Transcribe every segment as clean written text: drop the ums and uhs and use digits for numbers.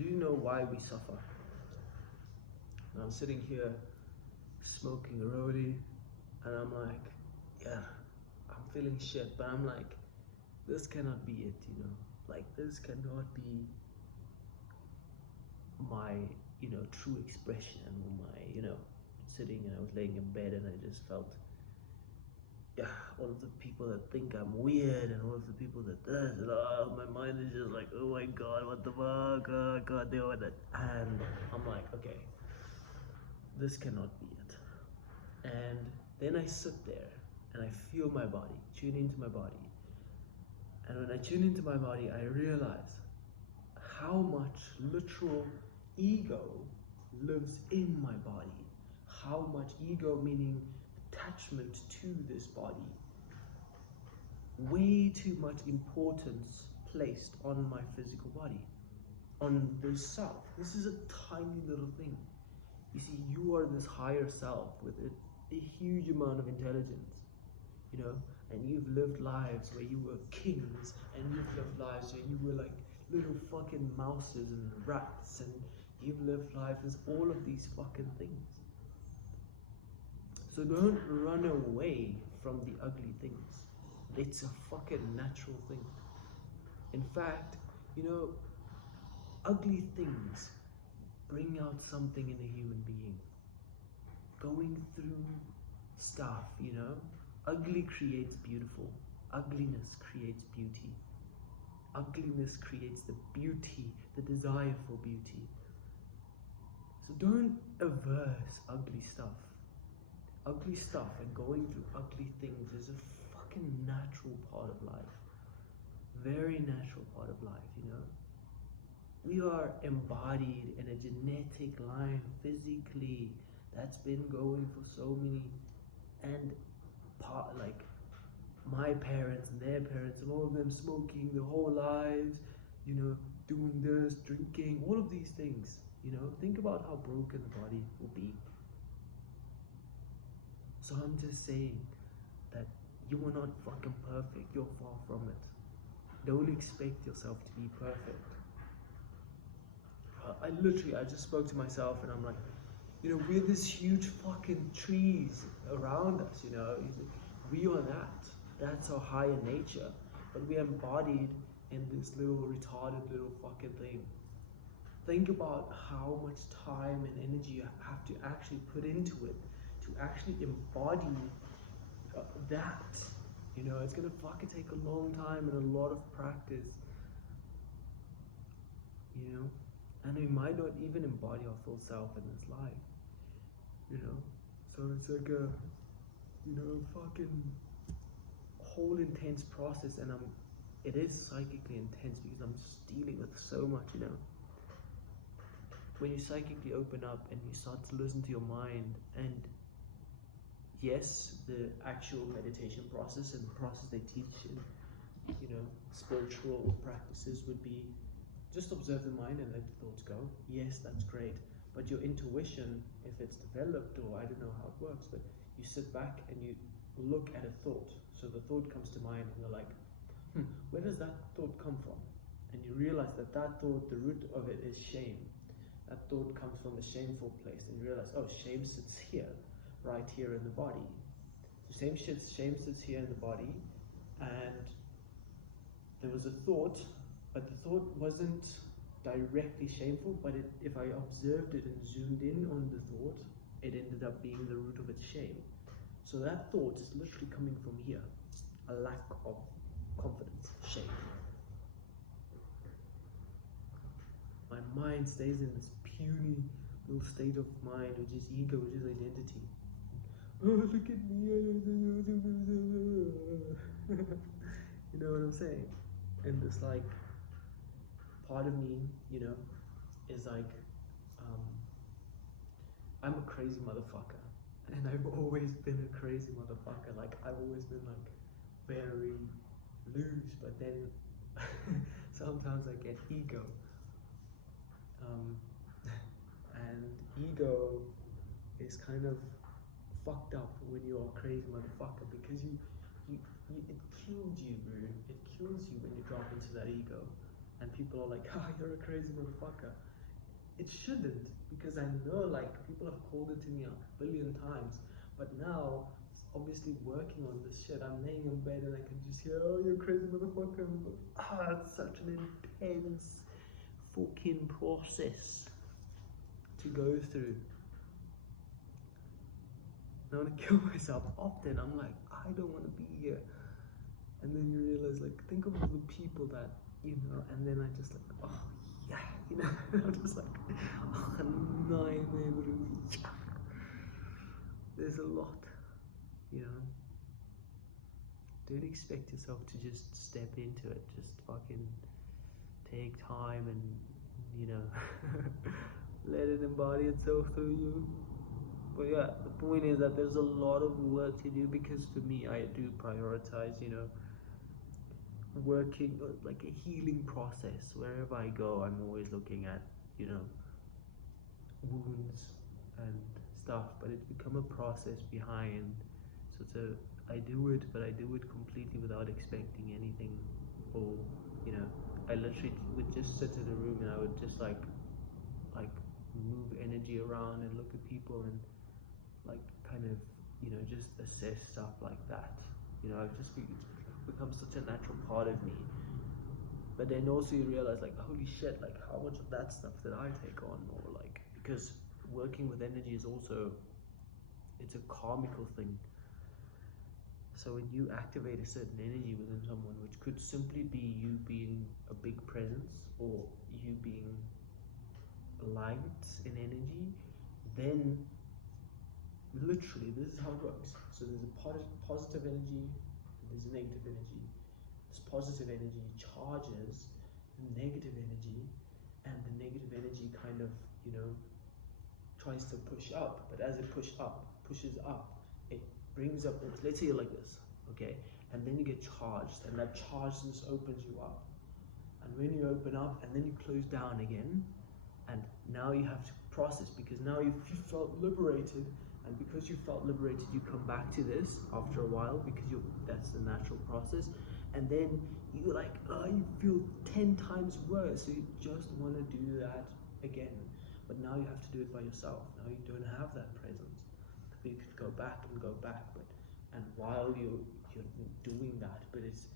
Do you know why we suffer? And I'm sitting here smoking a roadie, and I'm like, yeah, I'm feeling shit, but I'm like, this cannot be it, you know? Like, this cannot be my, true expression, or my, sitting, and I was laying in bed and I just felt, yeah, all of the people that think I'm weird, and all of the people that this, and my mind is just like, oh my god, what the fuck, oh, I can't deal with it. And I'm like, okay, this cannot be it. And then I sit there and I feel my body, tune into my body. And when I tune into my body, I realize how much literal ego lives in my body. How much ego, meaning attachment to this body. Way too much importance placed on my physical body, on this self. This is a tiny little thing. You see, you are this higher self with a huge amount of intelligence, and you've lived lives where you were kings, and you've lived lives where you were like little fucking mouses and rats, and you've lived life as all of these fucking things. So don't run away from the ugly things. It's a fucking natural thing. In fact, ugly things bring out something in a human being. Going through stuff, ugly creates beautiful. Ugliness creates beauty. Ugliness creates the beauty, the desire for beauty. So don't averse ugly stuff. Ugly stuff and going through ugly things is a fucking natural part of life. Very natural part of life, We are embodied in a genetic line physically that's been going for so many, and like my parents and their parents and all of them smoking their whole lives, doing this, drinking, all of these things, think about how broken the body will be. So I'm just saying that you are not fucking perfect. You're far from it. Don't expect yourself to be perfect. I just spoke to myself and I'm like, we're this huge fucking trees around us, We are that. That's our higher nature. But we are embodied in this little retarded little fucking thing. Think about how much time and energy you have to actually put into it to actually embody that. It's gonna fucking take a long time and a lot of practice. And we might not even embody our full self in this life. So it's like a, fucking whole intense process, and it is psychically intense because I'm just dealing with so much, When you psychically open up and you start to listen to your mind, and yes, the actual meditation process and the process they teach in, spiritual practices would be just observe the mind and let the thoughts go. Yes, that's great. But your intuition, if it's developed, or I don't know how it works, but you sit back and you look at a thought. So the thought comes to mind and you're like, where does that thought come from? And you realize that thought, the root of it is shame. That thought comes from a shameful place, and you realize, oh, shame sits here, right here in the body. So shame sits here in the body, and there was a thought, but the thought wasn't directly shameful, but if I observed it and zoomed in on the thought, it ended up being the root of its shame. So that thought is literally coming from here, a lack of confidence, shame. My mind stays in this puny little state of mind, which is ego, which is identity. Oh, look at me. You know what I'm saying? And this like part of me, is like, I'm a crazy motherfucker, and I've always been a crazy motherfucker. Like, I've always been like very loose, but then sometimes I get ego, and ego is kind of fucked up when you're a crazy motherfucker, because it kills you, bro. It kills you when you drop into that ego. and people are like, "Ah, you're a crazy motherfucker." It shouldn't, because I know like people have called it to me a billion times, but now obviously working on this shit, I'm laying in bed and I can just hear, "Oh, you're a crazy motherfucker." It's such an intense fucking process to go through. I want to kill myself often. I'm like, I don't want to be here. And then you realize, like, think of all the people that, you know, and then I just like, oh, yeah, you know, I'm just like, oh, no, there's a lot, you know. Don't expect yourself to just step into it. Just fucking take time and, you know, let it embody itself through you. But yeah, the point is that there's a lot of work to do, because for me, I do prioritize, you know, working like a healing process. Wherever I go, I'm always looking at, you know, wounds and stuff, but it's become a process behind. So I do it, but I do it completely without expecting anything, or, you know, I literally would just sit in a room and I would just like move energy around and look at people and like kind of, you know, just assess stuff like that. You know, it's become such a natural part of me. But then also you realize, like, holy shit, like how much of that stuff did I take on, or like, because working with energy is also, it's a karmical thing. So when you activate a certain energy within someone, which could simply be you being a big presence, or you being light in energy, then literally this is how it works. So there's a positive energy, there's a negative energy. This positive energy charges the negative energy, and the negative energy kind of, you know, tries to push up, but as it pushes up, it brings up, let's say you're like this, okay, and then you get charged, and that chargedness opens you up, and when you open up, and then you close down again, and now you have to process, because now you felt liberated, and because you felt liberated, you come back to this after a while, because that's the natural process, and then you like, you feel 10 times worse, so you just want to do that again. But now you have to do it by yourself. Now you don't have that presence. You could go back, but and while you're doing that, but it's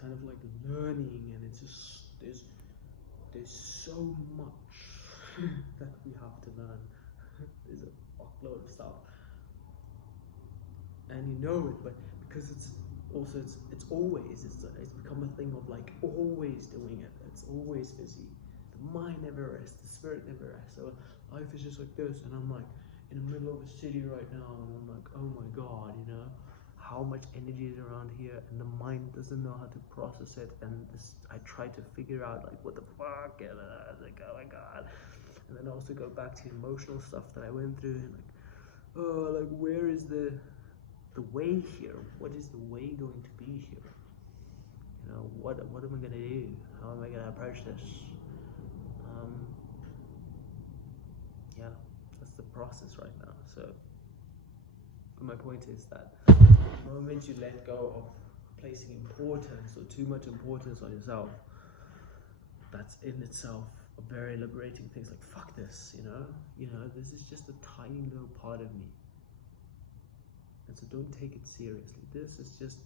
kind of like learning, and it's just there's so much that we have to learn. There's a fuckload of stuff, and you know it, but because it's become a thing of like always doing it. It's always busy. The mind never rests, the spirit never rests. So life is just like this, and I'm like in the middle of a city right now, and I'm like, oh my god, you know, how much energy is around here, and the mind doesn't know how to process it, and I try to figure out like what the fuck, and I was like, oh my god, and then I also go back to emotional stuff that I went through, and like, oh, like where is the way here? What is the way going to be here? You know, what am I gonna do? How am I gonna approach this? Yeah, that's the process right now. So my point is that the moment you let go of placing importance, or too much importance on yourself, that's in itself a very liberating thing. It's like, fuck this, you know, this is just a tiny little part of me. And so don't take it seriously. This is just,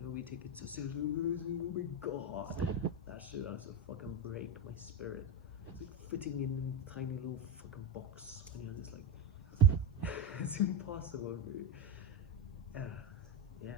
you know, we take it so seriously. Oh my god, that shit has to fucking break my spirit. It's like fitting in a tiny little fucking box, and you're just like, it's impossible, dude. Yeah.